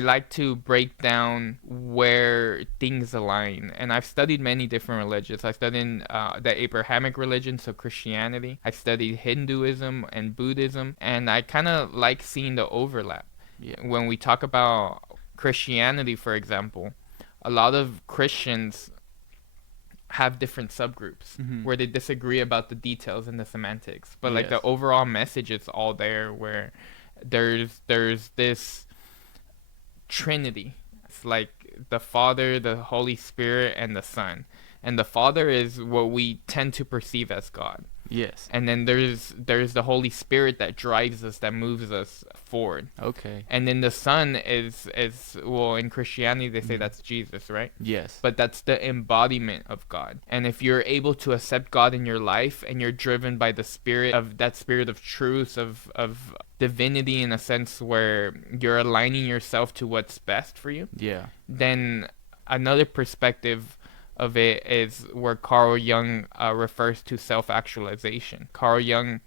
I like to break down where things align. And I've studied many different religions. I studied the Abrahamic religion, so Christianity. I studied Hinduism and Buddhism. And I kind of like seeing the overlap. Yeah. When we talk about Christianity, for example, a lot of Christians have different subgroups Mm-hmm. where they disagree about the details and the semantics. But like the Yes. overall message is all there where there's this Trinity. It's like the Father, the Holy Spirit, and the Son. And the Father is what we tend to perceive as God. Yes. And then there's the Holy Spirit that drives us, that moves us forward. Okay. And then the Son is well, in Christianity they say Mm. that's Jesus, right? Yes. But that's the embodiment of God. And if you're able to accept God in your life and you're driven by the spirit of that spirit of truth, of divinity, in a sense where you're aligning yourself to what's best for you, Yeah. then another perspective of it is where Carl Jung refers to self-actualization. Carl Jung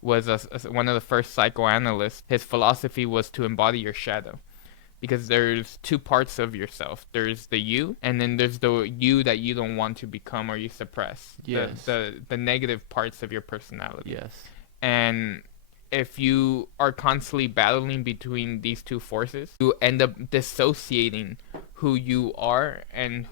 was one of the first psychoanalysts. His philosophy was to embody your shadow, because there's two parts of yourself. There's the you, and then there's the you that you don't want to become or you suppress. Yes. The negative parts of your personality. Yes. And if you are constantly battling between these two forces, you end up dissociating who you are and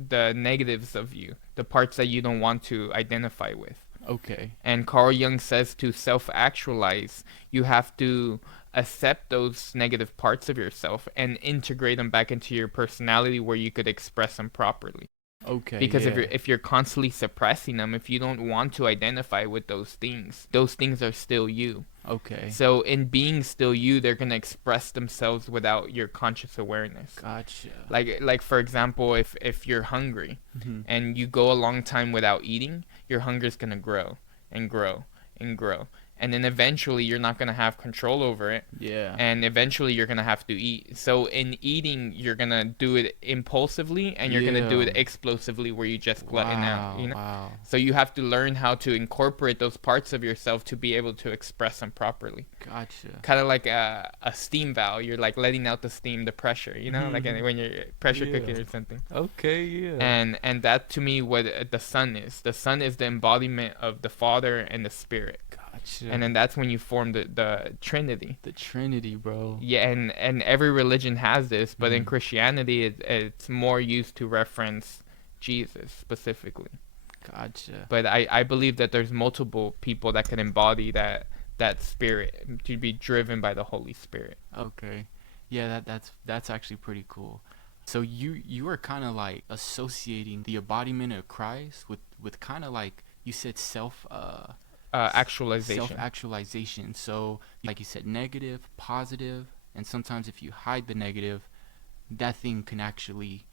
the negatives of you, the parts that you don't want to identify with. Okay. And Carl Jung says to self actualize, you have to accept those negative parts of yourself and integrate them back into your personality where you could express them properly. Okay. Because Yeah. if you're constantly suppressing them, if you don't want to identify with those things are still you. Okay. So in being still you, they're gonna express themselves without your conscious awareness. Gotcha. Like for example, if you're hungry Mm-hmm. and you go a long time without eating, your hunger's gonna grow and grow and grow. And then eventually you're not gonna have control over it, Yeah. and eventually you're gonna have to eat. So in eating, you're gonna do it impulsively and you're gonna do Yeah. it explosively, where you just glutton out, Wow. Wow. So you have to learn how to incorporate those parts of yourself to be able to express them properly. Gotcha. Kind of like a steam valve. You're like letting out the steam, the pressure, like Mm-hmm. when you're pressure Yeah. cooking or something. Okay. Yeah. And that to me, what the Son is. The Son is the embodiment of the Father and the Spirit. Gotcha. And then that's when you form the Trinity. The Trinity, bro. Yeah, and every religion has this, but in Mhm. Christianity, it's more used to reference Jesus specifically. Gotcha. But I believe that there's multiple people that can embody that spirit, to be driven by the Holy Spirit. Okay. Yeah, that's actually pretty cool. So you are kind of like associating the embodiment of Christ with kind of like you said self Actualization. actualization. So like you said, negative, positive, and sometimes if you hide the negative, that thing can actually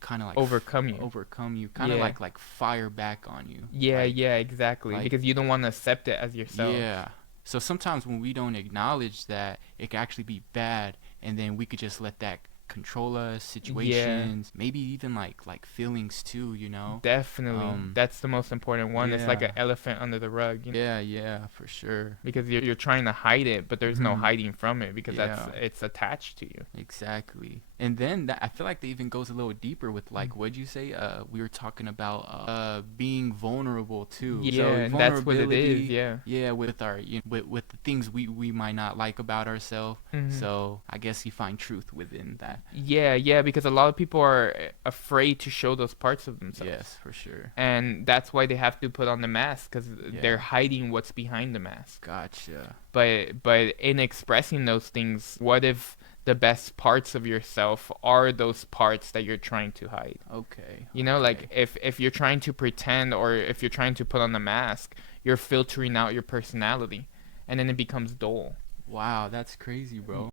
kind of like Overcome you. overcome you, kind of Yeah. like fire back on you. Yeah, Like yeah, exactly. like Because you don't want to accept it as yourself. yeah. So sometimes when we don't acknowledge that, it can actually be bad, and then we could just let that control us, situations, maybe even like feelings too, you know? Definitely. Um, That's the most important one. It's like yeah. an elephant under the rug. Yeah, yeah, for sure. Because you're trying to hide it, but there's no Mhm. hiding from it, because Yeah. it's attached to you. Exactly. And then that, I feel like that even goes a little deeper with like what'd you say? We were talking about being vulnerable too. Yeah, So and that's what it is. vulnerability, Yeah. yeah, with our with the things we might not like about ourselves. Mhm. So I guess you find truth within that. Yeah, yeah, because a lot of people are afraid to show those parts of themselves. Yes, for sure. And that's why they have to put on the mask, because Yeah. they're hiding what's behind the mask. Gotcha. But in expressing those things, what if the best parts of yourself are those parts that you're trying to hide? Okay. Like Okay. if you're trying to pretend, or if you're trying to put on the mask, you're filtering out your personality, and then it becomes dull. Wow, that's crazy, bro.